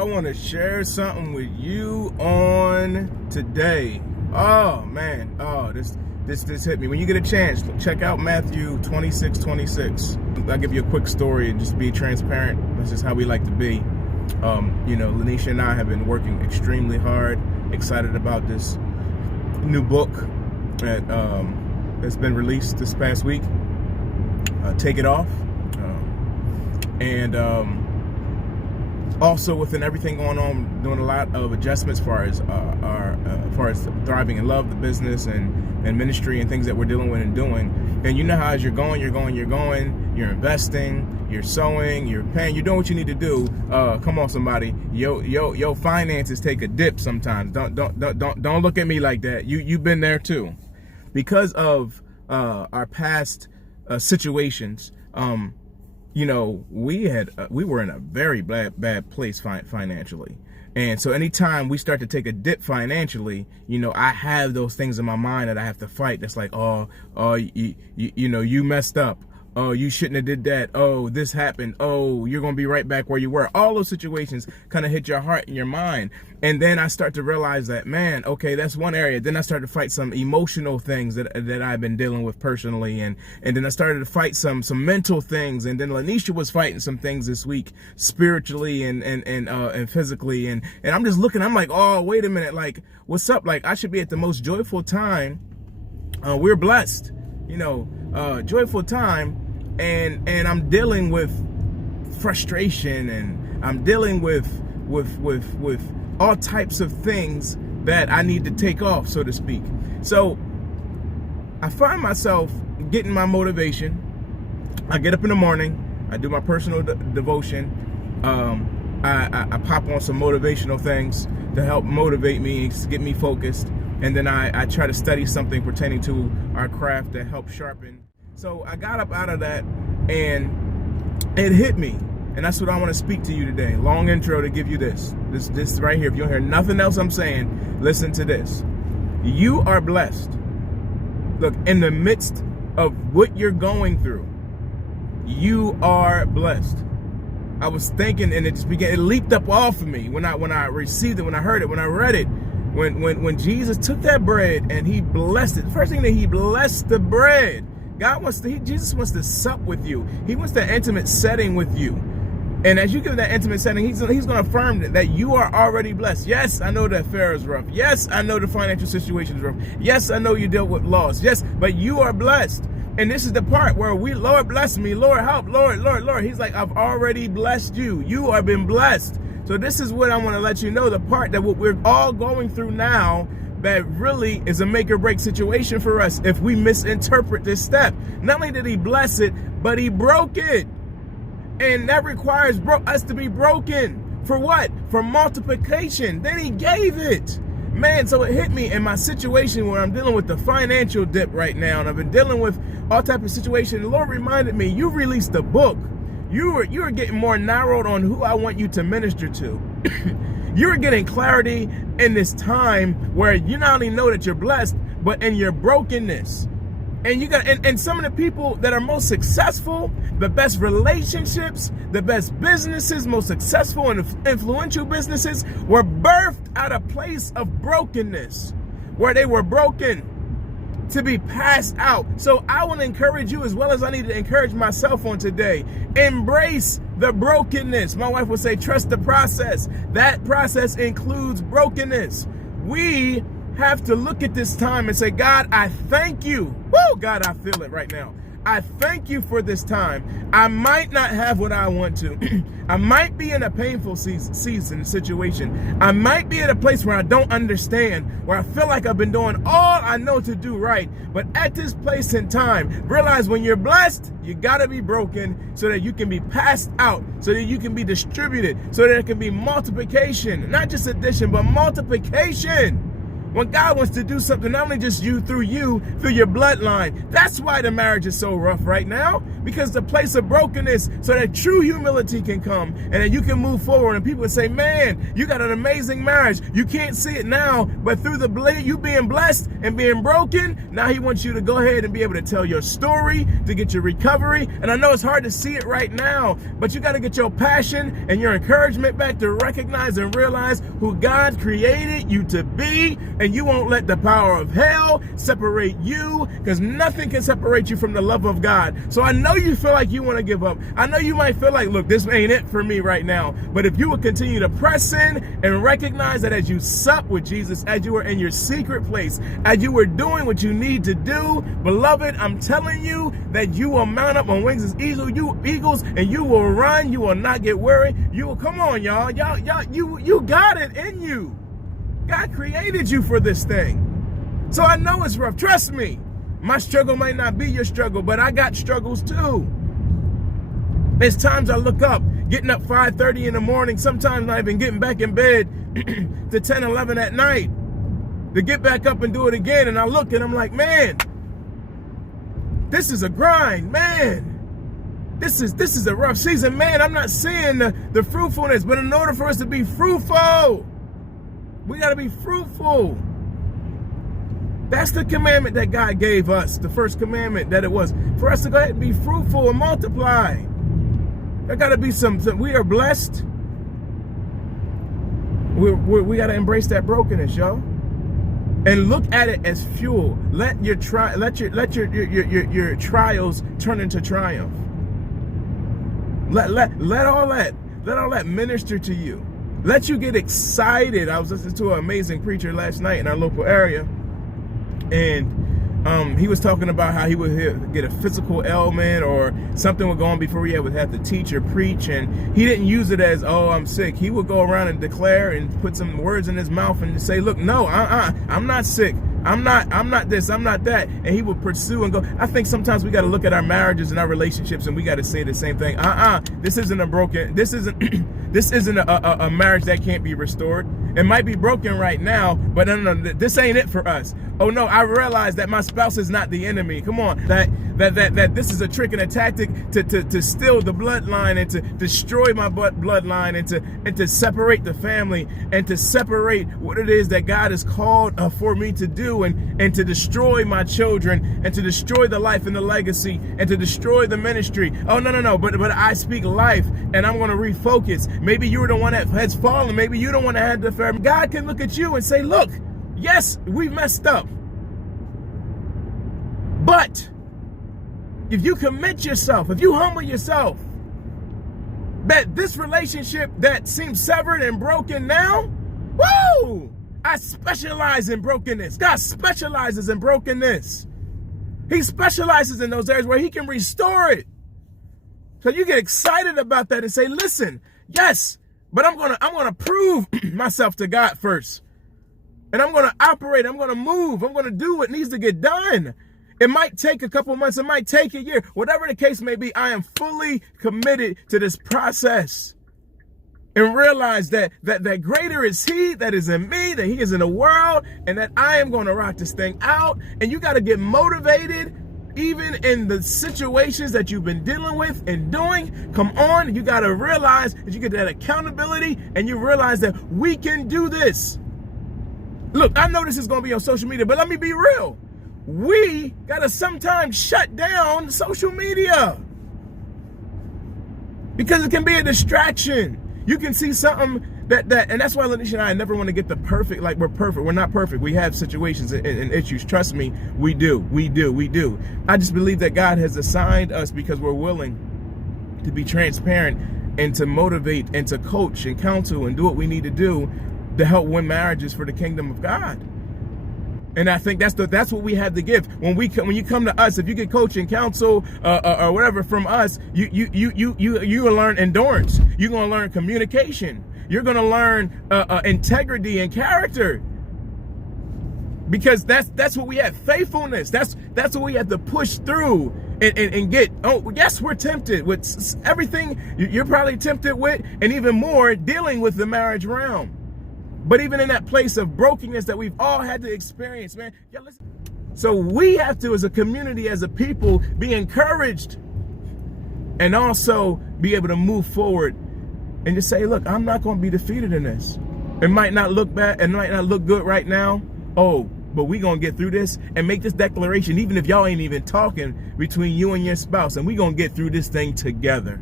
I want to share something with you on today. Oh man, this hit me. When you get a chance, check out Matthew 26:26. I'll give you a quick story and just be transparent. This is how we like to be. Lanisha and I have been working extremely hard, excited about this new book that's been released this past week. Take It Off. Also within everything going on, doing a lot of adjustments as far as thriving in love, the business and ministry and things that we're dealing with and doing. And you know how as you're going, you're investing, you're sowing, you're paying, you're doing what you need to do. Come on, somebody. Yo, finances take a dip sometimes. Don't look at me like that. You've been there too. Because of our past situations, we were in a very bad place financially. And so anytime we start to take a dip financially, I have those things in my mind that I have to fight. That's like, you messed up. Oh, you shouldn't have did that. Oh, this happened. Oh, you're going to be right back where you were. All those situations kind of hit your heart and your mind. And then I start to realize that, man, okay, that's one area. Then I started to fight some emotional things that I've been dealing with personally. And then I started to fight some mental things. And then Lanisha was fighting some things this week, spiritually and physically. And I'm just looking, I'm like, oh, wait a minute. Like, what's up? Like, I should be at the most joyful time. We're blessed, joyful time. And I'm dealing with frustration, and I'm dealing with all types of things that I need to take off, so to speak. So I find myself getting my motivation. I get up in the morning, I do my personal devotion. I pop on some motivational things to help motivate me, get me focused. And then I try to study something pertaining to our craft to help sharpen. So I got up out of that and it hit me. And that's what I want to speak to you today. Long intro to give you this right here. If you don't hear nothing else I'm saying, listen to this. You are blessed. Look, in the midst of what you're going through, you are blessed. I was thinking, and it leaped up off of me when I received it, when I heard it, when I read it. When Jesus took that bread and he blessed it, the first thing that he blessed the bread. Jesus wants to sup with you. He wants that intimate setting with you. And as you give that intimate setting, he's going to affirm that you are already blessed. Yes, I know that affair is rough. Yes, I know the financial situation is rough. Yes, I know you dealt with loss. Yes, but you are blessed. And this is the part where Lord bless me, Lord help, Lord. He's like, I've already blessed you. You have been blessed. So this is what I want to let you know, the part that what we're all going through now, that really is a make or break situation for us if we misinterpret this step. Not only did he bless it, but he broke it. And that requires us to be broken. For what? For multiplication. Then he gave it. Man, so it hit me in my situation where I'm dealing with the financial dip right now. And I've been dealing with all type of situations. The Lord reminded me, you released a book. You are getting more narrowed on who I want you to minister to. You're getting clarity in this time where you not only know that you're blessed, but in your brokenness. And you got and some of the people that are most successful, the best relationships, the best businesses, most successful and influential businesses were birthed out of a place of brokenness, where they were broken to be passed out. So I want to encourage you, as well as I need to encourage myself on today. Embrace the brokenness. My wife would say, trust the process. That process includes brokenness. We have to look at this time and say, God, I thank you. Woo, God, I feel it right now. I thank you for this time. I might not have what I want to. I might be in a painful season situation. I might be at a place where I don't understand, where I feel like I've been doing all I know to do right. But at this place in time, realize when you're blessed, you got to be broken so that you can be passed out, so that you can be distributed, so that it can be multiplication, not just addition, but multiplication. When God wants to do something, not only just you, through your bloodline. That's why the marriage is so rough right now, because the place of brokenness, so that true humility can come and that you can move forward. And people would say, man, you got an amazing marriage. You can't see it now, but through you being blessed and being broken, now he wants you to go ahead and be able to tell your story, to get your recovery. And I know it's hard to see it right now, but you got to get your passion and your encouragement back to recognize and realize who God created you to be. And you won't let the power of hell separate you, because nothing can separate you from the love of God. So I know you feel like you want to give up. I know you might feel like, look, this ain't it for me right now. But if you will continue to press in and recognize that as you sup with Jesus, as you were in your secret place, as you were doing what you need to do, beloved, I'm telling you that you will mount up on wings as eagles, and you will run. You will not get weary. You will, come on, y'all, you got it in you. God created you for this thing. So I know it's rough. Trust me. My struggle might not be your struggle, but I got struggles too. There's times I look up, getting up 5:30 in the morning, sometimes not even getting back in bed to 10, 11 at night to get back up and do it again. And I look and I'm like, man, this is a grind, man. This is a rough season, man. I'm not seeing the fruitfulness, but in order for us to be fruitful, we got to be fruitful. That's the commandment that God gave us, the first commandment, that it was for us to go ahead and be fruitful and multiply. There got to be something. We are blessed. We got to embrace that brokenness, y'all, and look at it as fuel. Let your trials turn into triumph. Let all that minister to you. Let you get excited. I was listening to an amazing preacher last night in our local area, and he was talking about how he would get a physical ailment or something would go on before he would have to teach or preach, and he didn't use it as, oh, I'm sick. He would go around and declare and put some words in his mouth and say, look, no, I'm not sick. I'm not this, I'm not that. And he would pursue and go. I think sometimes we got to look at our marriages and our relationships and we got to say the same thing. This isn't a marriage that can't be restored. It might be broken right now, but no, this ain't it for us. Oh no, I realize that my spouse is not the enemy. Come on, that this is a trick and a tactic to steal the bloodline and to destroy my bloodline and to separate the family and to separate what it is that God has called for me to do and to destroy my children and to destroy the life and the legacy and to destroy the ministry. Oh no, but I speak life and I'm going to refocus. Maybe you were the one that has fallen. Maybe you don't want to have the fair. God can look at you and say, look, yes, we messed up. But if you commit yourself, if you humble yourself, that this relationship that seems severed and broken now, woo! I specialize in brokenness. God specializes in brokenness. He specializes in those areas where he can restore it. So you get excited about that and say, listen, yes, but I'm gonna prove myself to God first. And I'm gonna operate, I'm gonna move, I'm gonna do what needs to get done. It might take a couple months, it might take a year, whatever the case may be. I am fully committed to this process. And realize that greater is he that is in me, that he is in the world, and that I am going to rock this thing out. And you got to get motivated even in the situations that you've been dealing with and doing. Come on, you got to realize that you get that accountability and you realize that we can do this. Look, I know this is going to be on social media, but let me be real. We got to sometimes shut down social media because it can be a distraction. You can see something and that's why Lanisha and I never want to get the perfect, like we're perfect. We're not perfect. We have situations and issues. Trust me, we do. I just believe that God has assigned us because we're willing to be transparent and to motivate and to coach and counsel and do what we need to do to help win marriages for the kingdom of God. And I think that's what we have to give. When you come to us, if you get coaching, counsel, or whatever from us, you will learn endurance. You're gonna learn communication. You're gonna learn integrity and character. Because that's what we have. Faithfulness. That's what we have to push through and get. Oh yes, we're tempted with everything you're probably tempted with, and even more dealing with the marriage realm. But even in that place of brokenness that we've all had to experience, man, y'all listen. So we have to, as a community, as a people, be encouraged and also be able to move forward and just say, look, I'm not going to be defeated in this. It might not look bad, it might not look good right now. Oh, but we going to get through this and make this declaration, even if y'all ain't even talking, between you and your spouse, and we going to get through this thing together.